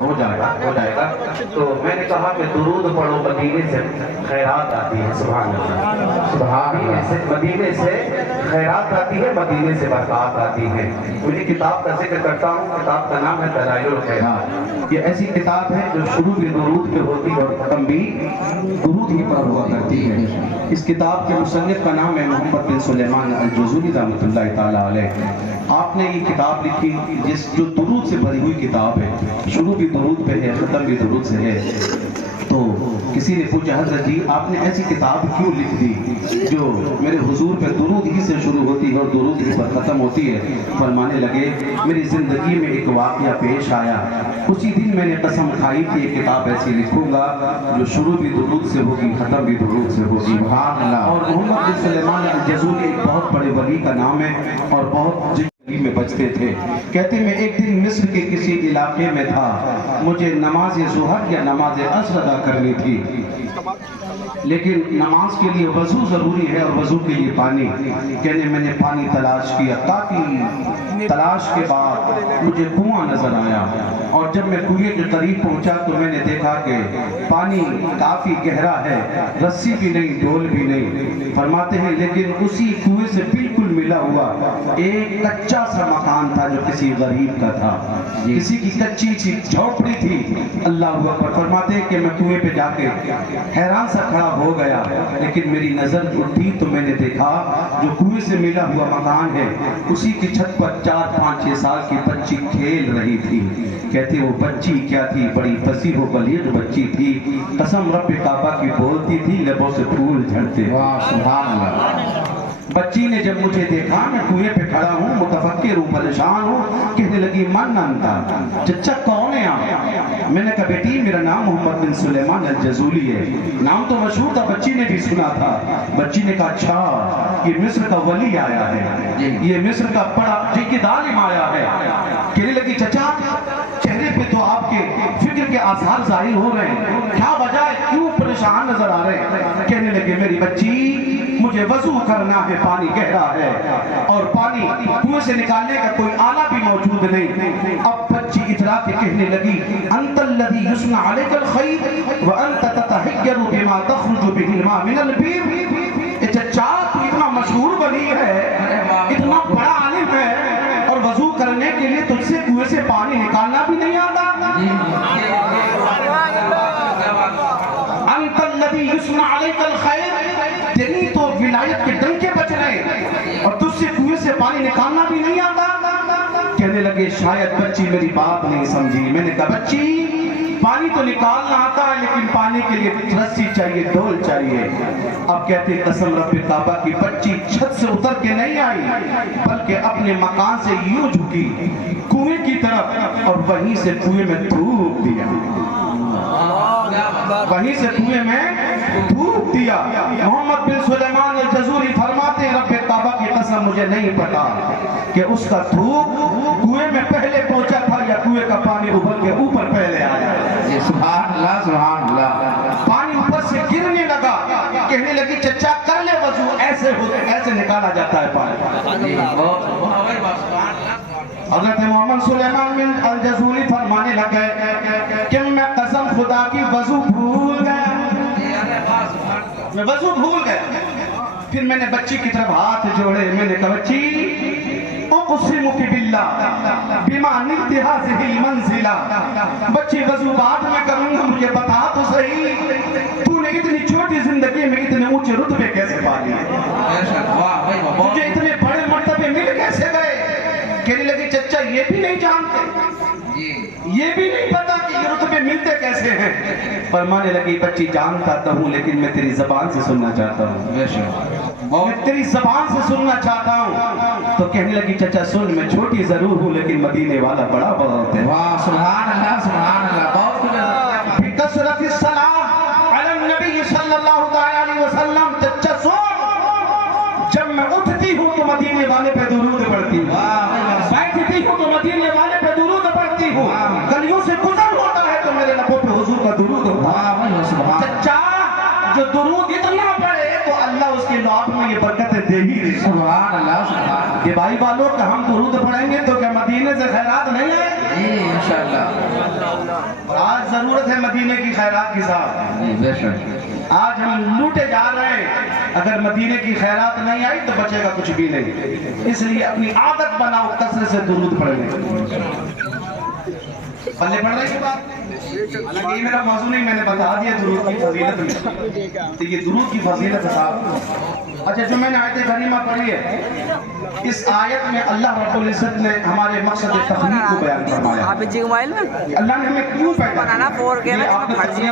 ہو جائے گا تو میں نے کہا کہ درود پڑھو، مدینے سے خیرات آتی ہے. سبحان اللہ، سبحان اللہ. مدینے سے خیرات آتی ہے، مدینے سے برکات آتی ہے. مجھے کتاب کا ذکر کرتا ہوں، کتاب کا نام ہے دلائل الخیرات. یہ ایسی کتاب ہے جو شروع بھی درود پہ ہوتی ہے اور ختم بھی درود ہی پر ہوا کرتی ہے. اس کتاب کے مصنف کا نام ہے محمد بن سلیمان الجزولی رحمۃ اللہ تعالیٰ علیہ. آپ نے یہ کتاب لکھی جو درود سے بھری ہوئی کتاب ہے، شروع بھی درود پہ ہے، ختم بھی درود سے ہے. تو کسی نے پوچھا حضرت جی آپ نے ایسی کتاب کیوں لکھ دی جو میرے حضور پہ درود ہی سے شروع ہوتی ہے اور درود ہی پر ختم ہوتی ہے؟ فرمانے لگے میری زندگی میں ایک واقعہ پیش آیا، اسی دن میں نے قسم کھائی کہ یہ کتاب ایسی لکھوں گا جو شروع بھی درود سے ہوگی، ختم بھی درود سے ہوگی. اور محمد بن سلیمان الجزولی ایک بہت بڑے ولی کا نام ہے اور بہت میں بچتے تھے. کہتے میں ایک دن مصر کے کسی علاقے میں تھا، مجھے نماز ظہر یا نماز عصر ادا کرنی تھی، لیکن نماز کے لیے وضو ضروری ہے اور وضو کے لیے پانی. کہنے میں نے پانی تلاش کیا، کافی تلاش کے بعد مجھے کنواں نظر آیا اور جب میں کنویں کے قریب پہنچا تو میں نے دیکھا کہ پانی کافی گہرا ہے، رسی بھی نہیں، ڈول بھی نہیں. فرماتے ہیں لیکن اسی کنویں سے بالکل ملا ہوا ایک کچا سا مکان تھا جو کسی غریب کا تھا، کسی کی کچی سی جھوپڑی تھی. اللہ اکبر. فرماتے ہیں کہ میں کنویں پہ جا کے حیران سا کھڑا ہو گیا، لیکن میری نظر اٹھی تو میں نے دیکھا جو کنویں سے ملا ہوا مکان ہے اسی کی چھت پر 4 5 6 سال کی بچی کھیل رہی تھی. کہتے وہ بچی کیا تھی، بڑی فصیح و بلیغ بچی تھی، قسم رب کعبہ کی بولتی تھی، لبوں سے پھول جھڑتے. سبحان اللہ. بچی نے جب مجھے دیکھا میں کنویں پہ کھڑا ہوں، متفکر ہوں، پریشان ہوں، کہنے لگی من انتا، چچا کون ہے آپ؟ میں نے کہا بیٹی میرا نام محمد بن سلیمان الجزولی ہے. نام تو مشہور تھا، بچی نے بھی سنا تھا. بچی نے کہا اچھا یہ مصر کا ولی آیا ہے، یہ مصر کا بڑا جید عالم آیا ہے. کہنے لگی چچا چہرے پہ تو آپ کے فکر کے آثار ظاہر ہو رہے ہیں، کیا وجہ ہے، کیوں پریشان نظر آ رہے ہیں؟ کہنے لگے میری بچی مجھے وضو کرنا ہے، پانی گہرا ہے اور پانی کنویں سے نکالنے کا کوئی آلہ بھی موجود نہیں. اب بچی اترا کے کہنے لگی انت الذی یصنع علیک الخیر وانت تتحیر بما تخرج به الماء من البئر. چچا تو اتنا مشہور ولی ہے، اتنا بڑا عالم ہے اور وضو کرنے کے لیے تجھ سے کنویں سے پانی نکالنا بھی نہیں آتا. انت الذی یصنع علیک الخیر، تیری تو ولایت کے ڈنکے بج رہے اور تجھ سے کنویں سے پانی نکالنا بھی نہیں آتا. کہنے لگے شاید بچی میری بات نہیں سمجھی. میں نے کہا بچی پانی تو نکالنا آتا ہے لیکن پانی کے لیے رسی چاہیے، ڈول چاہیے. اب کہتے قسم رب کعبہ کی بچی چھت سے اتر کے نہیں آئی بلکہ اپنے مکان سے یوں جھکی کنویں کی طرف اور وہیں سے کنویں میں تھوک دیا، وہیں سے کنویں میں تھوک دیا. محمد بن سلیمان الجزولی فرماتے ہیں رب کعبہ کی قسم مجھے نہیں پتا کہ اس کا تھوک کنویں میں پہلے پہنچا تھا یا کنویں کا پانی ابل کے اوپر پہلے آیا. سبحان اللہ سبحان اللہ. پانی اوپر سے گرنے لگا. کہنے لگی چچا کر لے وضو، ایسے نکالا جاتا ہے پانی. حضرت محمد سلیمان بن الجزولی فرمانے لگے کہ میں قسم خدا کی وضو بھول گیا، میں وضو بھول گیا. پھر میں نے بچی کی طرف ہاتھ جوڑے، میں نے کہا بچی اقسمک باللہ بما نلت هذه المنزلہ، بچی وضو بعد میں کروں گا، مجھے بتا تو صحیح تو نے اتنی چھوٹی زندگی میں اتنے اونچے رتبے کیسے پا لیے، مجھے اتنے بڑے مرتبے مل کیسے گئے؟ کہنے لگی چچا یہ بھی نہیں جانتے، یہ بھی نہیں پتا کہ یہ رتبے ملتے کیسے ہیں. فرمانے لگی بچی جانتا تو ہوں لیکن میں تیری زبان سے سننا چاہتا ہوں، میں تیری زبان سے سننا چاہتا ہوں. تو کہنے لگی چچا سن میں چھوٹی ضرور ہوں لیکن مدینے والا بڑا بہت ہے. واہ سبحان اللہ سبحان اللہ. بہت بکثرت الصلاۃ علی النبی صلی اللہ علیہ وسلم. چچا سن جب میں اٹھتی ہوں تو مدینے والے پہ درود پڑھتی ہوں، بیٹھتی ہوں تو مدینے والے پہ درود پڑھتی ہوں، گلیوں سے گزر ہوتا ہے تو میرے لبوں پہ حضور کا درود ہوتا ہے. چچا جو درود اتنا پڑھے تو اللہ اس کے لعاب میں یہ برکتیں دے ہی رہی. سبحان اللہ سبحان اللہ. کہ بھائی والوں کہ ہم درود پڑھیں گے تو کیا مدینے سے خیرات نہیں ہے؟ انشاءاللہ. آج ضرورت ہے مدینے کی خیرات کی صاحب. بے شک. آج ہم لوٹے جا رہے ہیں. اگر مدینے کی خیرات نہیں آئی تو بچے گا کچھ بھی نہیں. اس لیے اپنی عادت بناؤ کثرت سے درود پڑھنے. پلے پڑھ رہے کی بات. حالانکہ یہ میرا موضوع نہیں, میں نے بتا دیا درود کی فضیلت میں. تو یہ درود کی فضیلت ہے صاحب. اچھا, جو میں نے آیت کریمہ پڑھی ہے, اس آیت میں اللہ رب العزت نے ہمارے مقصد تخلیق کو بیان فرمایا. اللہ نے ہمیں کیوں پیدا کیا؟